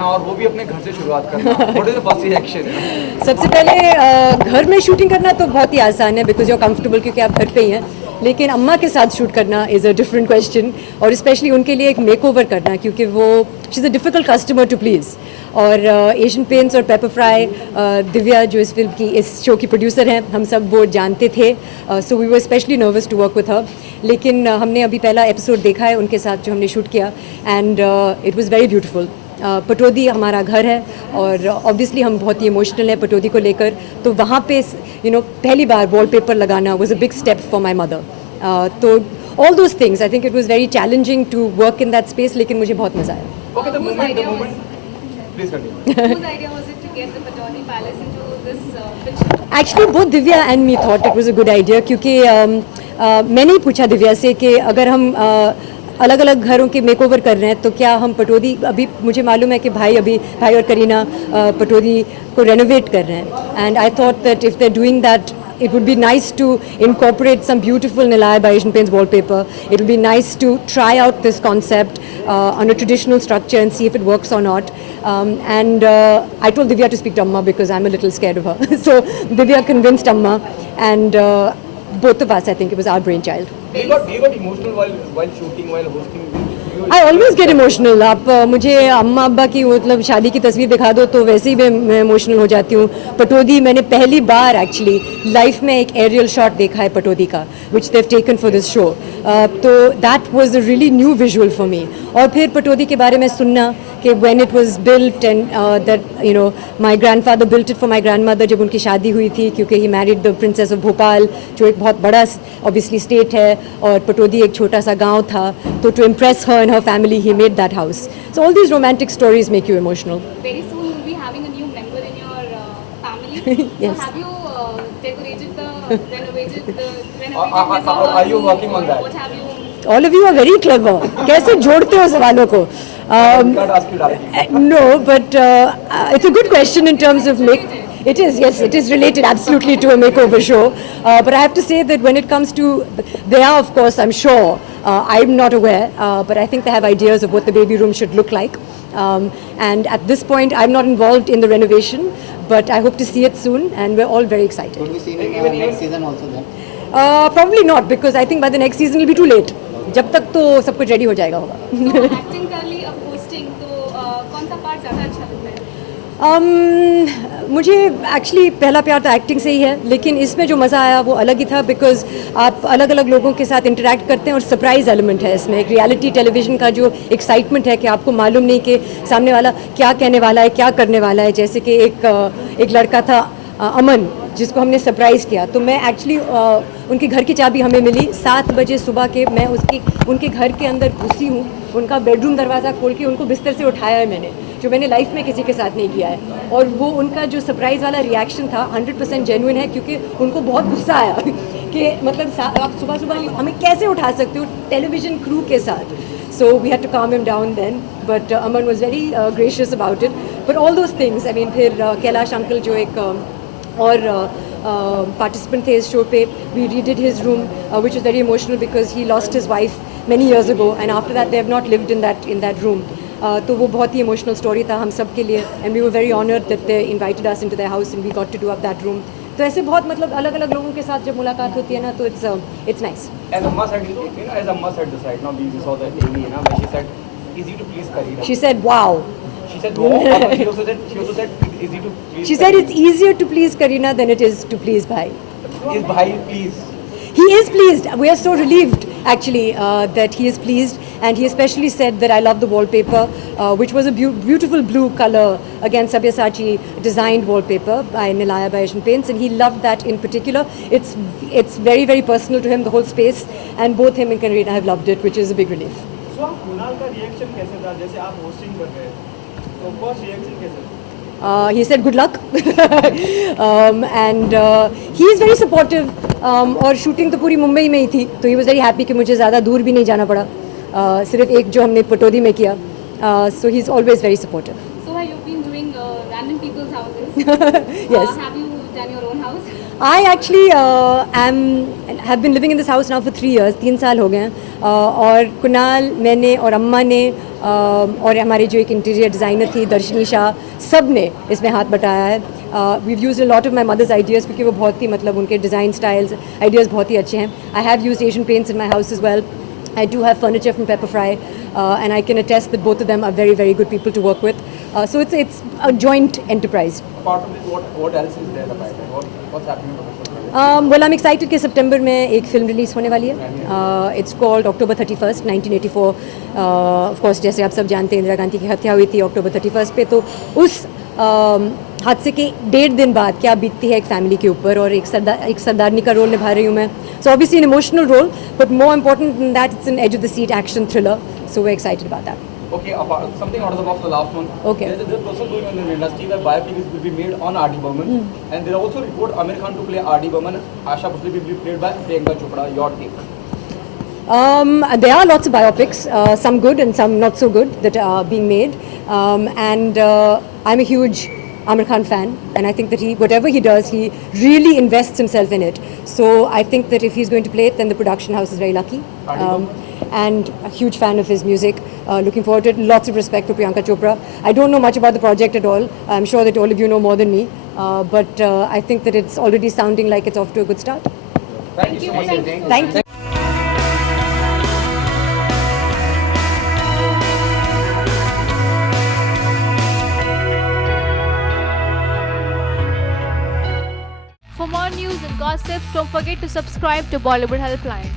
करना और वो भी अपने घर से शुरुआत करना, what is the first reaction? सबसे पहले घर में शूटिंग करना तो बहुत ही आसान है बिकॉज यू आर कंफर्टेबल क्योंकि आप घर पे ही हैं, लेकिन अम्मा के साथ शूट करना इज़ अ डिफरेंट क्वेश्चन, और स्पेशली उनके लिए एक मेकओवर करना क्योंकि वो she is a difficult customer to please. और एशियन पेंट्स और पेपर फ्राई, दिव्या जो इस फिल्म की इस शो की प्रोड्यूसर हैं, हम सब वो जानते थे, so we were specially nervous to work with her. लेकिन हमने अभी पहला एपिसोड देखा है उनके साथ जो हमने शूट किया, and it was very beautiful. Pataudi हमारा घर है और ऑब्वियसली हम बहुत ही इमोशनल हैं पटौदी को लेकर, तो वहाँ पे पहली बार वॉलपेपर लगाना was a big step for my mother. तो all those things I think it was very challenging to work in that space, लेकिन मुझे बहुत मज़ा आया। Okay, the moment, please continue. Whose idea was it to get the Patani Palace into this picture? Actually both Divya and me thought it was a good idea क्योंकि मैंने ही पूछा दिव्या से कि अगर हम अलग अलग घरों के मेकओवर कर रहे हैं तो क्या हम पटौदी, अभी मुझे मालूम है कि भाई और करीना पटौदी को रेनोवेट कर रहे हैं, and I thought that if they are doing that it would be nice to incorporate some beautiful Nilaya by Asian Paints wallpaper. It would be nice to try out this concept on a traditional structure and see if it works or not. And I told Divya to speak to Amma because I'm a little scared of her. So Divya convinced Amma, and both of us, I think it was our brainchild. Do you got emotional while shooting, while hosting? I always get emotional. आप मुझे अम्मा अब्बा की मतलब शादी की तस्वीर दिखा दो तो वैसे ही मैं इमोशनल हो जाती हूँ। पटौदी मैंने पहली बार एक्चुअली लाइफ में एक एरियल शॉट देखा है पटौदी का, which they've taken for this show, तो that was a really new visual for me. और फिर पटौदी के बारे में सुनना कि when it was built and that my grandfather built it for my grandmother जब उनकी शादी हुई थी, क्योंकि he married the princess of Bhopal जो एक बहुत बड़ा ऑब्वियसली स्टेट है और पटौदी एक छोटा सा गांव था, तो to impress her and her family he made that house. So all these romantic stories make you emotional. Very soon you'll be having a new member in your family. Yes. So have you decorated the renovated Are you working on that? What have you? All of you are very clever. कैसे जोड़ते हो सवालों को? Can't ask you directly. No, but it's a good question in terms of It is, yes, it is related absolutely to a makeover show. But I have to say that when it comes to, they are, of course, I'm sure, I'm not aware, but I think they have ideas of what the baby room should look like. And at this point, I'm not involved in the renovation, but I hope to see it soon, and we're all very excited. Could we see it in the next season also then? Probably not, because I think by the next season it'll be too late. जब तक तो सब कुछ ready हो जाएगा होगा। So acting कर ली, अब hosting, तो कौन सा part ज़्यादा अच्छा लगता है? मुझे एक्चुअली पहला प्यार तो एक्टिंग से ही है, लेकिन इसमें जो मज़ा आया वो अलग ही था बिकॉज आप अलग अलग लोगों के साथ इंटरेक्ट करते हैं और सरप्राइज़ एलिमेंट है इसमें। एक रियलिटी टेलीविज़न का जो एक्साइटमेंट है कि आपको मालूम नहीं कि सामने वाला क्या कहने वाला है, क्या करने वाला है। जैसे कि एक लड़का था अमन, जिसको हमने सरप्राइज़ किया, तो मैं एक्चुअली उनके घर की चाबी हमें मिली 7 बजे सुबह के, मैं उनके घर के अंदर घुसी हूँ, उनका बेडरूम दरवाज़ा खोल के उनको बिस्तर से उठाया है मैंने, जो मैंने लाइफ में किसी के साथ नहीं किया है। और वो उनका जो सरप्राइज़ वाला रिएक्शन था 100% जेन्युइन है, क्योंकि उनको बहुत गुस्सा आया कि मतलब आप सुबह सुबह हमें कैसे उठा सकते हो टेलीविज़न क्रू के साथ। So we had to calm him down then, but Aman was very gracious about it. But all those things, I mean, फिर कैलाश अंकल जो एक और participant थे इस शो पे, we redid his room, which was very emotional because he lost his wife many years ago, and after that they have not lived in that room. तो वो बहुत ही इमोशनल स्टोरी था हम सब के लिए, and we were very honored that they invited us into their house and we got to do up that room. तो ऐसे बहुत मतलब अलग अलग लोगों के साथ जब मुलाकात होती है ना, तो it's nice. As Amma said, as Amma said this right now, we saw that Amy, when she said, "Easy to please Kareena." She said, "Wow." She said, "Wow." But she also said, "Easy to please." She said it's easier to please Kareena than it is to please Bhai. Is Bhai pleased? He is pleased. We are so relieved actually that he is pleased, and he especially said that I love the wallpaper, which was a beautiful blue color, again Sabyasachi designed wallpaper by Nilaya by Asian Paints, and he loved that in particular. It's very very personal to him, the whole space, and both him and Kareena have loved it, which is a big relief. So आप कुणाल का reaction कैसे था जैसे आप hosting कर रहे हैं, तो फर्स्ट रिएक्शन कैसे था? He said good luck and he is very supportive, और शूटिंग तो पूरी मुंबई में ही थी, तो he was very happy कि मुझे ज़्यादा दूर भी नहीं जाना पड़ा, सिर्फ एक जो हमने पटौदी में किया, so he is always very supportive. So have you been doing random people's houses? Yes. Have you done your own house? I actually have been living in this house now for 3 years, 3 साल हो गए हैं और कुणाल, मैंने और अम्मा ने और हमारे जो एक इंटीरियर डिज़ाइनर थी दर्शनी शाह, सब ने इसमें हाथ बटाया है. We've used a lot of my mother's ideas क्योंकि वो बहुत ही मतलब उनके डिज़ाइन स्टाइल्स आइडियाज़ बहुत ही अच्छे हैं. I have used Asian paints in my house as well. I do have furniture from Pepperfry, and I can attest that both of them are very, very good people to work with. So it's a joint enterprise. Apart from this, what else is there about it? What's happening to this project? Well, I'm excited कि सितंबर में एक film release होने वाली है. It's called October 31st, 1984. Of course, जैसे आप सब जानते हैं इंदिरा गांधी की हत्या हुई थी October 31st पे, तो उस हादसे के 1.5 दिन बाद क्या बीतती है एक फैमिली के ऊपर, और एक सरदारनी का रोल निभा रही हूँ मैं. So obviously an emotional role, but more important than that, it's an edge of the seat action thriller. So we're excited about that. Okay, something out of the box, the last one. Okay. There's a process going on in the industry where biopics will be made on R.D. Burman, and there are also reports Amir Khan to play R.D. Burman, Asha Bhosle will be played by Priyanka Chopra. Your take? There are lots of biopics, some good and some not so good, that are being made. And I'm a huge Amir Khan fan, and I think that whatever he does, he really invests himself in it. So I think that if he's going to play it, then the production house is very lucky. And a huge fan of his music. Looking forward to it. Lots of respect for Priyanka Chopra. I don't know much about the project at all. I'm sure that all of you know more than me. But I think that it's already sounding like it's off to a good start. Thank you so much. Thank you. For more news and gossips, don't forget to subscribe to Bollywood Helpline.